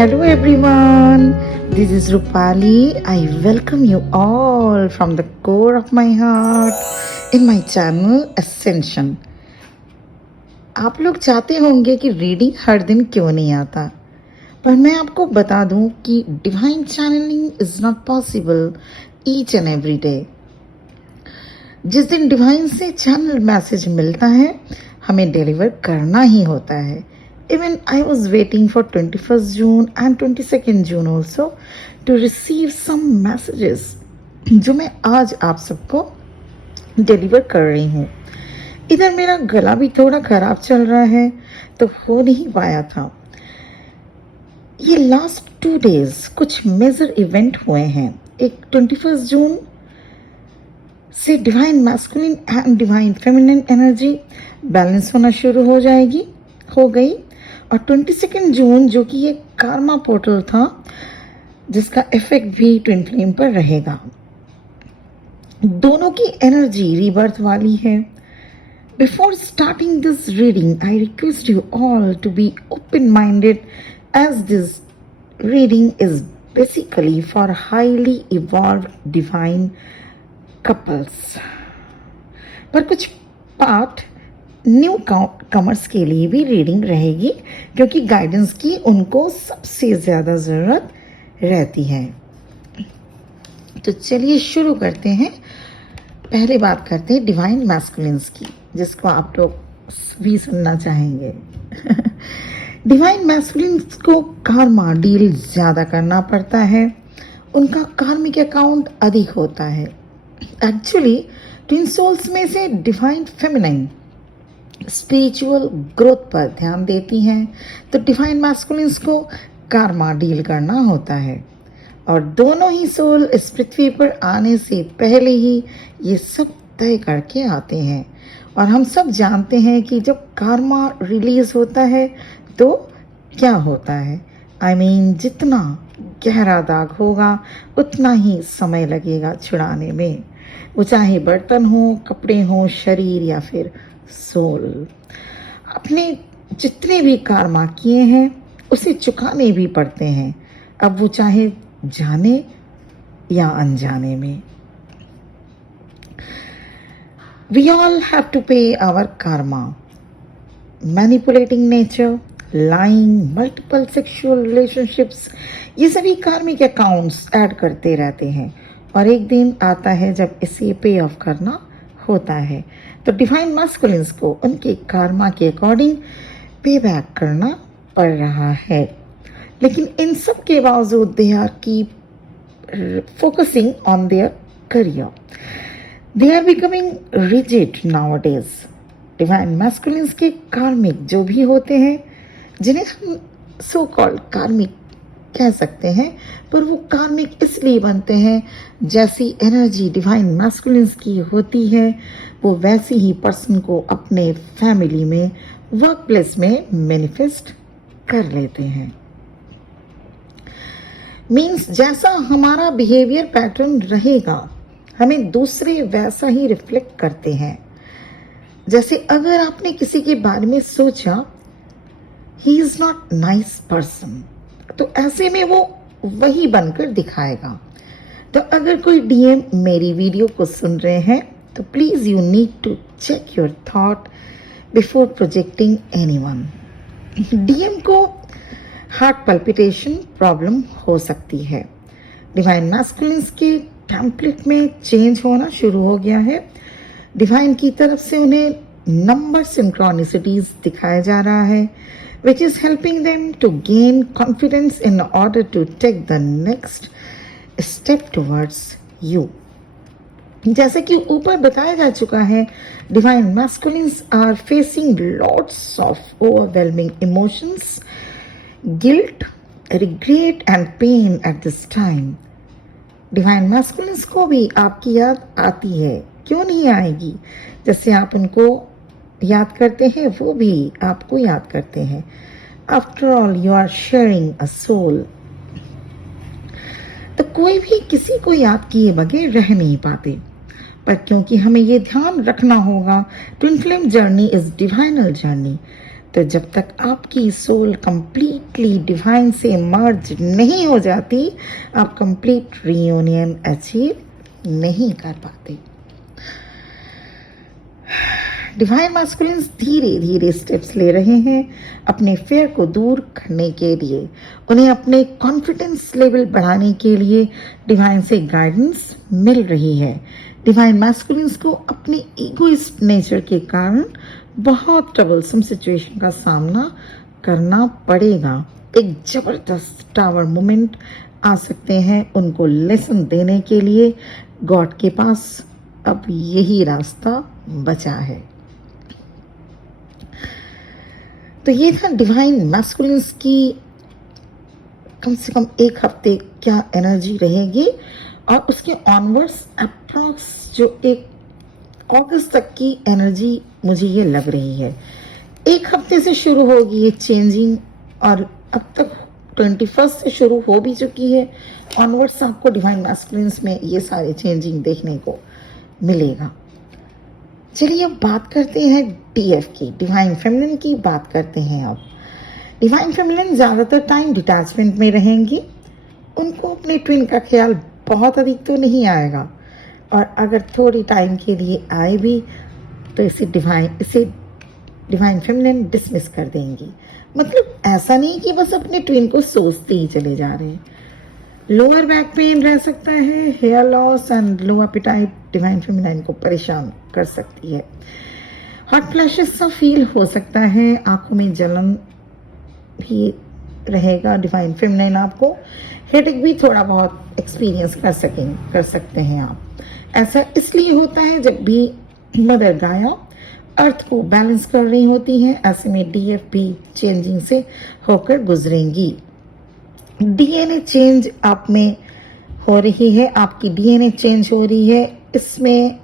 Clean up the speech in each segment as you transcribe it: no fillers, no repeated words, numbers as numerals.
Hello everyone, this is Rupali. I welcome you all from the core of my heart in my channel Ascension. आप लोग चाहते होंगे कि reading हर दिन क्यों नहीं आता, पर मैं आपको बता दूं कि divine channelling is not possible each and every day. जिस दिन डिवाइन से चैनल मैसेज मिलता है हमें डिलीवर करना ही होता है. Even I was waiting for 21st June and 22nd June also to receive some messages जो मैं आज आप सबको डिलीवर कर रही हूँ. इधर मेरा गला भी थोड़ा खराब चल रहा है तो हो नहीं पाया था. ये लास्ट 2 days कुछ मेजर इवेंट हुए हैं. एक 21st जून से divine masculine and divine feminine energy balance होना शुरू हो गई. और 22 जून जो कि ये कार्मा पोर्टल था जिसका इफेक्ट भी ट्विन फ्लेम पर रहेगा. दोनों की एनर्जी रीबर्थ वाली है. Before starting this reading I request you all to be open minded as this reading is basically for highly evolved divine couples. पर कुछ पार्ट न्यू कमर्स के लिए भी रीडिंग रहेगी क्योंकि गाइडेंस की उनको सबसे ज़्यादा ज़रूरत रहती है. तो चलिए शुरू करते हैं. पहले बात करते हैं डिवाइन मैस्कुलिन्स की जिसको आप लोग भी सुनना चाहेंगे. डिवाइन मैस्कुलिन्स को कार्मा डील ज़्यादा करना पड़ता है. उनका कार्मिक अकाउंट अधिक होता है. एक्चुअली ट्विन सोल्स में से डिवाइन फेमिनाइन स्पिरिचुअल ग्रोथ पर ध्यान देती हैं तो डिवाइन मैस्कुलिन्स को कार्मा डील करना होता है. और दोनों ही सोल इस पृथ्वी पर आने से पहले ही ये सब तय करके आते हैं. और हम सब जानते हैं कि जब कार्मा रिलीज होता है तो क्या होता है. जितना गहरा दाग होगा उतना ही समय लगेगा छुड़ाने में. वो चाहे बर्तन हो, कपड़े हो, शरीर या फिर सोल. अपने जितने भी कार्मा किए हैं उसे चुकाने भी पड़ते हैं, अब वो चाहे जाने या अनजाने में. We all have to pay our karma. Manipulating nature, lying, multiple sexual relationships, ये सभी कार्मिक अकाउंट्स ऐड करते रहते हैं और एक दिन आता है जब इसे पे ऑफ करना होता है. तो डिवाइन मैस्कुलिन्स को उनके कार्मा के अकॉर्डिंग पे बैक करना पड़ रहा है. लेकिन इन सब के बावजूद they are keep focusing on their career. They are becoming rigid nowadays. Divine masculines के कार्मिक जो भी होते हैं जिन्हें हम सो कॉल्ड कार्मिक कह सकते हैं, पर वो कार्मिक इसलिए बनते हैं जैसी एनर्जी डिवाइन मैस्कुलिन्स की होती है वो वैसी ही पर्सन को अपने फैमिली में, वर्क प्लेस में मैनिफेस्ट कर लेते हैं. मीन्स जैसा हमारा बिहेवियर पैटर्न रहेगा हमें दूसरे वैसा ही रिफ्लेक्ट करते हैं. जैसे अगर आपने किसी के बारे में सोचा he is not nice person तो ऐसे में वो वही बनकर दिखाएगा. तो अगर कोई डीएम मेरी वीडियो को सुन रहे हैं तो please you need to check your thought before projecting anyone. DM को हार्ट पल्पिटेशन प्रॉब्लम हो सकती है. डिवाइन मैस्कुलिन्स के टेम्पलेट में चेंज होना शुरू हो गया है. डिवाइन की तरफ से उन्हें नंबर सिंक्रोनिसिटीज दिखाया जा रहा है which is helping them to gain confidence in order to take the next step towards you. जैसे कि ऊपर बताया जा चुका है divine masculines are facing lots of overwhelming emotions, guilt, regret and pain at this time. Divine masculines को भी आपकी याद आती है, क्यों नहीं आएगी. जैसे आप उनको याद करते हैं वो भी आपको याद करते हैं. After all you are sharing a soul. तो कोई भी किसी को याद किए बगैर रह नहीं पाते. पर क्योंकि हमें ये ध्यान रखना होगा twin flame journey is divinal journey. तो जब तक आपकी सोल कंप्लीटली डिवाइन से मर्ज नहीं हो जाती, आप कंप्लीट रियूनियन अचीव नहीं कर पाते। डिवाइन मैस्कुलिन्स धीरे धीरे स्टेप्स ले रहे हैं अपने फेयर को दूर करने के लिए। उन्हें अपने कॉन्फिडेंस लेवल बढ़ाने के लिए डिवाइन से गाइडेंस मिल रही है। डिवाइन मैस्कुलिन्स को अपने ईगोइस्ट नेचर के कारण बहुत ट्रबलसम सिचुएशन का सामना करना पड़ेगा। एक जबरदस्त टावर मोमेंट आ सकते हैं उनको लेसन देने के लिए। गॉड के पास अब यही रास्ता बचा है। तो ये था डिवाइन मैस्कुलिन्स की कम से कम एक हफ्ते क्या एनर्जी रहेगी, और उसके ऑनवर्ड्स अप्रॉक्स जो एक अगस्त तक की एनर्जी मुझे ये लग रही है। एक हफ्ते से शुरू होगी ये चेंजिंग, और अब तक 21 से शुरू हो भी चुकी है। ऑनवर्ड्स आपको डिवाइन मैस्कुलिन्स में ये सारे चेंजिंग देखने को मिलेगा। चलिए अब बात करते हैं डीएफ की, डिवाइन फेमिनिन की बात करते हैं। अब डिवाइन फेमिनिन ज़्यादातर टाइम डिटैचमेंट में रहेंगी। उनको अपने ट्विन का ख्याल बहुत अधिक तो नहीं आएगा, और अगर थोड़ी टाइम के लिए आए भी तो इसे डिवाइन फेमिनिन डिसमिस कर देंगी। मतलब ऐसा नहीं कि बस अपने ट्विन को सोचते ही चले जा रहे हैं। लोअर बैक पेन रह सकता है, hair loss and low appetite divine feminine को परेशान कर सकती है। हॉट फ्लैशेस सा फील हो सकता है, आंखों में जलन भी रहेगा। डिवाइन फेमिनिन आपको हेडेक भी थोड़ा बहुत एक्सपीरियंस कर सकते हैं आप। ऐसा इसलिए होता है जब भी मदर गाया अर्थ को बैलेंस कर रही होती है। ऐसे में डीएफ भी चेंजिंग से होकर गुजरेंगी। डीएनए चेंज आप में हो रही है, आपकी डीएनए चेंज हो रही है। इसमें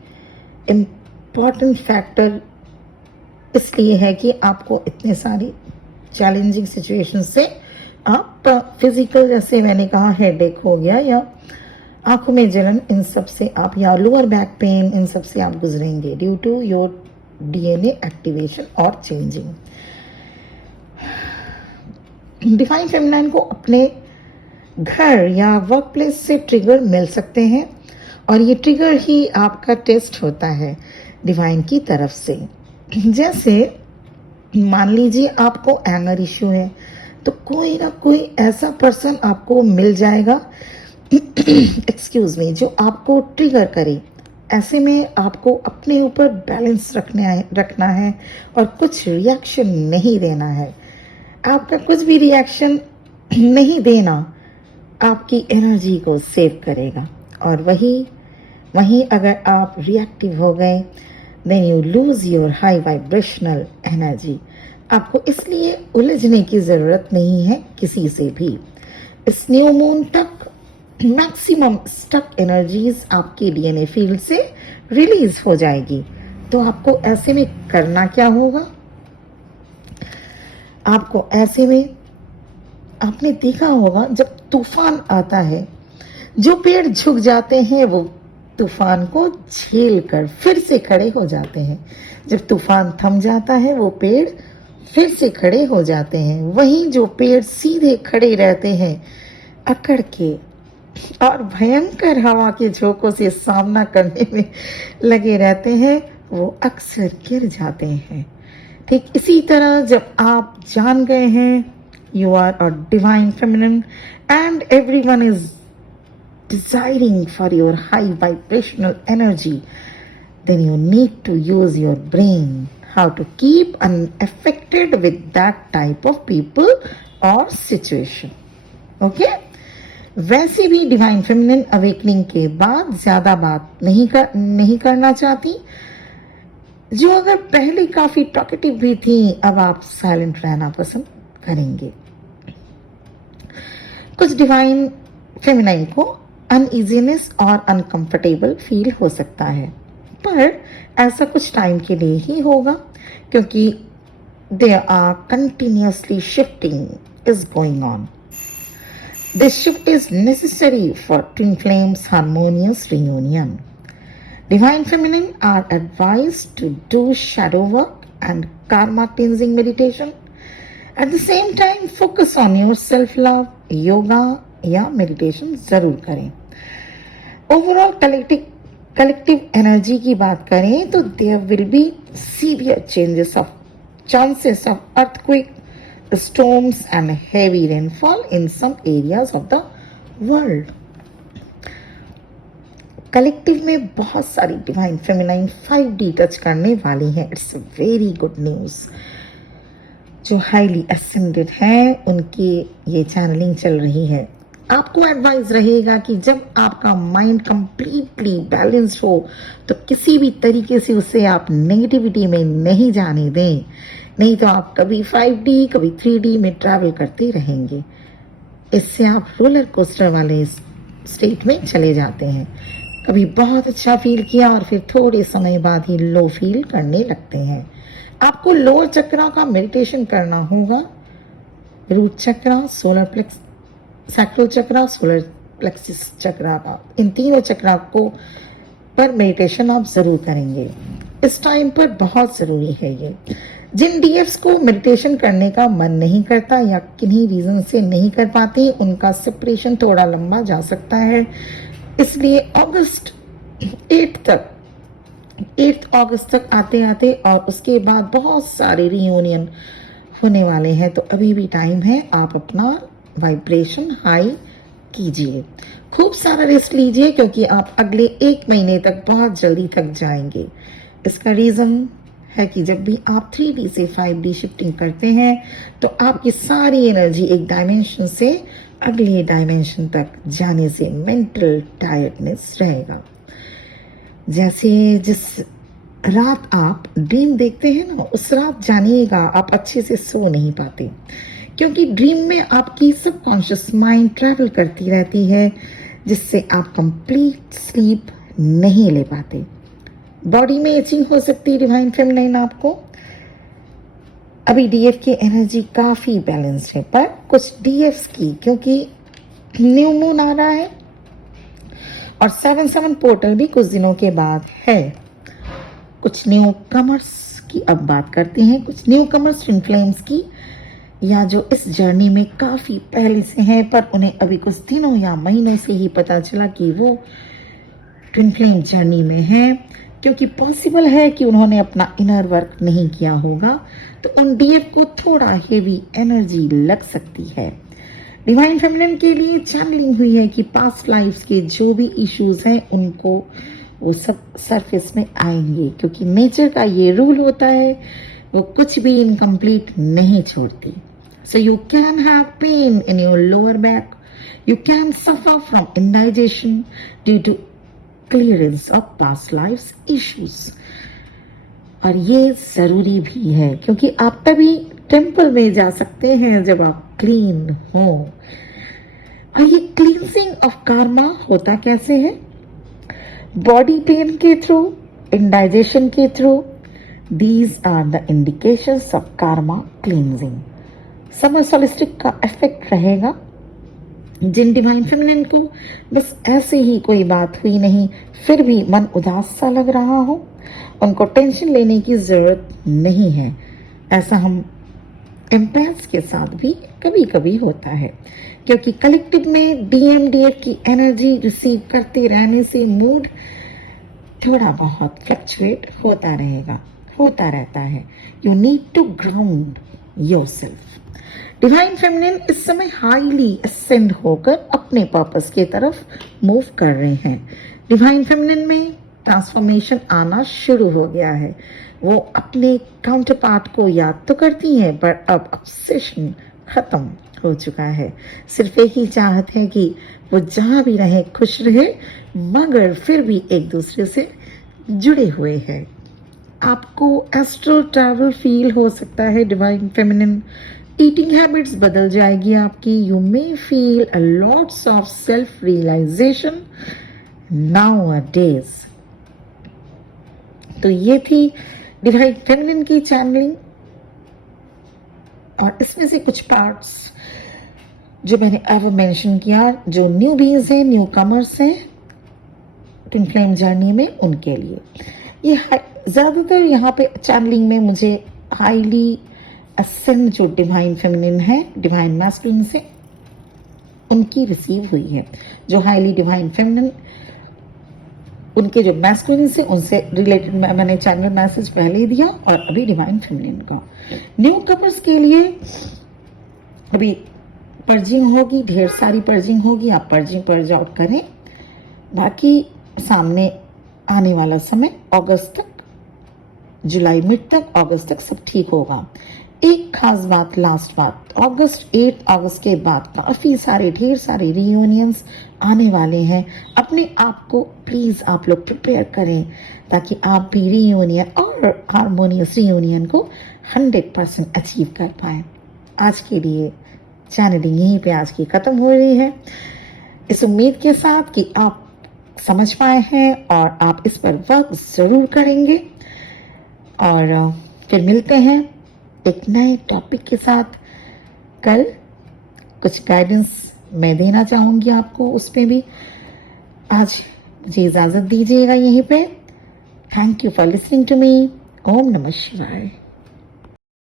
इम्पॉर्टेंट फैक्टर इसलिए है कि आपको इतने सारी चैलेंजिंग सिचुएशन से आप फिजिकल, जैसे मैंने कहा हेडेक हो गया या आंखों में जलन, इन सब से आप, या लोअर बैक पेन, इन सब से आप गुजरेंगे due to your DNA activation और चेंजिंग। डिवाइन फेमिनिन को अपने घर या वर्क प्लेस से ट्रिगर मिल सकते हैं, और ये ट्रिगर ही आपका टेस्ट होता है डिवाइन की तरफ से। जैसे मान लीजिए आपको एंगर इश्यू है, तो कोई ना कोई ऐसा पर्सन आपको मिल जाएगा एक्सक्यूज मी, जो आपको ट्रिगर करे। ऐसे में आपको अपने ऊपर बैलेंस रखना है और कुछ रिएक्शन नहीं देना है। आपका कुछ भी रिएक्शन नहीं देना आपकी एनर्जी को सेव करेगा, और वहीं अगर आप रिएक्टिव हो गए then you lose your high vibrational energy. आपको इसलिए उलझने की ज़रूरत नहीं है किसी से भी। इस न्यू मून तक मैक्सिमम स्टक एनर्जीज आपके डीएनए फील्ड से रिलीज हो जाएगी। तो आपको ऐसे में करना क्या होगा? आपको ऐसे में, आपने देखा होगा जब तूफान आता है, जो पेड़ झुक जाते हैं वो तूफान को झेल कर फिर से खड़े हो जाते हैं। जब तूफान थम जाता है वो पेड़ फिर से खड़े हो जाते हैं। वहीं जो पेड़ सीधे खड़े रहते हैं अकड़ के और भयंकर हवा के झोंकों से सामना करने में लगे रहते हैं, वो अक्सर गिर जाते हैं। ठीक इसी तरह जब आप जान गए हैं you are a divine feminine and everyone is desiring for your high vibrational energy, then you need to use your brain how to keep unaffected with that type of people or situation. Okay? वैसे भी divine feminine awakening के बाद ज्यादा बात नहीं करना चाहती। जो अगर पहले काफी टॉकेटिव भी थी, अब आप साइलेंट रहना पसंद करेंगे। कुछ डिवाइन फेमिनाइन को अनइजीनेस और अनकंफर्टेबल फील हो सकता है, पर ऐसा कुछ टाइम के लिए ही होगा, क्योंकि there are continuously shifting is going on. This shift is necessary for twin flames harmonious reunion. Divine feminine are advised to do shadow work and karma cleansing meditation. At the same time, focus on your self love, yoga या meditation जरूर करें. Overall collective energy की बात करें तो there will be severe changes of chances of earthquake, storms and heavy rainfall in some areas of the world. Collective में बहुत सारी डिवाइन फेमिनाइन 5D टच करने वाली हैं. It's very good news. जो हाईली असेंडेड हैं उनकी ये चैनलिंग चल रही है. आपको एडवाइस रहेगा कि जब आपका माइंड कंप्लीटली बैलेंस्ड हो तो किसी भी तरीके से उसे आप नेगेटिविटी में नहीं जाने दें, नहीं तो आप कभी 5D कभी 3D में ट्रैवल करते रहेंगे. इससे आप रोलर कोस्टर वाले स्टेट में चले जाते हैं. कभी बहुत अच्छा फील किया और फिर थोड़े समय बाद ही लो फील करने लगते हैं. आपको लोअर चक्रा का मेडिटेशन करना होगा. रूट चक्रा, सोलर प्लेक्स, सैक्रल चक्रा, सोलर प्लेक्सिस चक्रा का, इन तीनों चक्रा को पर मेडिटेशन आप जरूर करेंगे. इस टाइम पर बहुत जरूरी है ये. जिन डीएफ्स को मेडिटेशन करने का मन नहीं करता या किन्हीं रीजन से नहीं कर पाते, उनका सेपरेशन थोड़ा लंबा जा सकता है. इसलिए अगस्त 8 अगस्त तक आते आते और उसके बाद बहुत सारे रियूनियन होने वाले हैं. तो अभी भी टाइम है, आप अपना वाइब्रेशन हाई कीजिए. खूब सारा रेस्ट लीजिए क्योंकि आप अगले 1 महीने तक बहुत जल्दी थक जाएंगे. इसका रीजन है कि जब भी आप 3D से 5D शिफ्टिंग करते हैं तो आपकी सारी एनर्जी एक डायमेंशन से अगले डायमेंशन तक जाने से मेंटल टायर्डनेस रहेगा. जैसे जिस रात आप ड्रीम देखते हैं ना, उस रात जानिएगा आप अच्छे से सो नहीं पाते क्योंकि ड्रीम में आपकी सबकॉन्शियस माइंड ट्रैवल करती रहती है जिससे आप कंप्लीट स्लीप नहीं ले पाते. बॉडी में एचिंग हो सकती है डिवाइन फेमिनाइन आपको. अभी डीएफ की एनर्जी काफ़ी बैलेंस्ड है, पर कुछ डीएफ्स की क्योंकि न्यू मून आ रहा है और 7/7 पोर्टल भी कुछ दिनों के बाद है. कुछ न्यू कमर्स की अब बात करते हैं. कुछ न्यू कमर्स ट्विन फ्लेम्स की, या जो इस जर्नी में काफ़ी पहले से हैं पर उन्हें अभी कुछ दिनों या महीनों से ही पता चला कि वो ट्विन फ्लेम जर्नी में है, क्योंकि पॉसिबल है कि उन्होंने अपना इनर वर्क नहीं किया होगा. तो उन डीएफ को थोड़ा हेवी एनर्जी लग सकती है. डिवाइन फेमिनिन के लिए चैनलिंग हुई है कि पास्ट लाइफ्स के जो भी इश्यूज हैं उनको वो सब सरफेस में आएंगे, क्योंकि नेचर का ये रूल होता है, वो कुछ भी इनकम्प्लीट नहीं छोड़ती. So you can have pain in your lower back. You can suffer from indigestion due to clearance of past lives issues. और ये जरूरी भी है क्योंकि आप तभी टेम्पल में जा सकते हैं जब आप क्लीन हो. और ये क्लींसिंग ऑफ कार्मा होता कैसे है? बॉडी पेन के थ्रू, इंडाइजेशन के through. These are the indications of karma cleansing. Summer solstice का इफेक्ट रहेगा. जिन डिवाइन फेमिनिन को बस ऐसे ही कोई बात हुई नहीं फिर भी मन उदास सा लग रहा हो, उनको टेंशन लेने की जरूरत नहीं है. ऐसा हम एम्पैथ्स के साथ भी कभी कभी होता है क्योंकि कलेक्टिव में डीएमडीएफ की एनर्जी रिसीव करते रहने से मूड थोड़ा बहुत फ्लक्चुएट होता रहता है. You need to ground yourself. Divine feminine इस समय हाईली असेंड होकर अपने पर्पस की तरफ मूव कर रहे हैं. डिवाइन फेमिनिन में ट्रांसफॉर्मेशन आना शुरू हो गया है. वो अपने काउंटर पार्ट को याद तो करती हैं पर अब ऑब्सेशन खत्म हो चुका है. सिर्फ एक ही चाहत है कि वो जहां भी रहे खुश रहे, मगर फिर भी एक दूसरे से जुड़े हुए हैं. आपको एस्ट्रल ट्रैवल फील हो सकता है डिवाइन फेमिनिन. ईटिंग हैबिट्स बदल जाएगी आपकी. You may feel a lots of self realisation nowadays. तो ये थी डिवाइन फेमिनिन की चैनलिंग और इसमें से कुछ पार्ट्स जो मैंने अब मेंशन किया, जो न्यू बीज हैं, न्यू कमर्स हैं ट्विन फ्लेम जर्नी में, उनके लिए. ये ज़्यादातर यहाँ पे चैनलिंग में मुझे हाईली असेंड जो डिवाइन फेमिनिन है डिवाइन मैस्कुलिन से, उनकी रिसीव हुई है। जो हाईली डिवाइन फेमिनिन उनके जो मैस्कुलिन से उनसे रिलेटेड मैंने चैनल मैसेज पहले ही दिया, और अभी डिवाइन फेमिनिन का। न्यू कपर्स के लिए अभी पर्जिंग होगी, ढेर सारी पर्जिंग होगी, आप पर्जिंग पर्ज आउट करें। बाकी सामने आने वाला समय अगस्त तक, जुलाई मिड तक, अगस्त तक सब ठीक होगा। एक खास बात, लास्ट बात, 8 अगस्त के बाद काफी सारे ढेर सारे रियूनियंस आने वाले हैं। अपने आप को प्लीज आप लोग प्रिपेयर करें ताकि आप भी रियूनियन और हारमोनियस रियूनियन को 100% अचीव कर पाए। आज के लिए चैनलिंग यहीं पे आज की खत्म हो रही है, इस उम्मीद के साथ कि आप समझ पाए हैं और आप इस पर वर्क जरूर करेंगे। और फिर मिलते हैं एक नए टॉपिक के साथ कल। कुछ गाइडेंस मैं देना चाहूंगी आपको, उस पे भी। आज मुझे इजाजत दीजिएगा यहीं पे। Thank you for listening to me. ओम नमः शिवाय।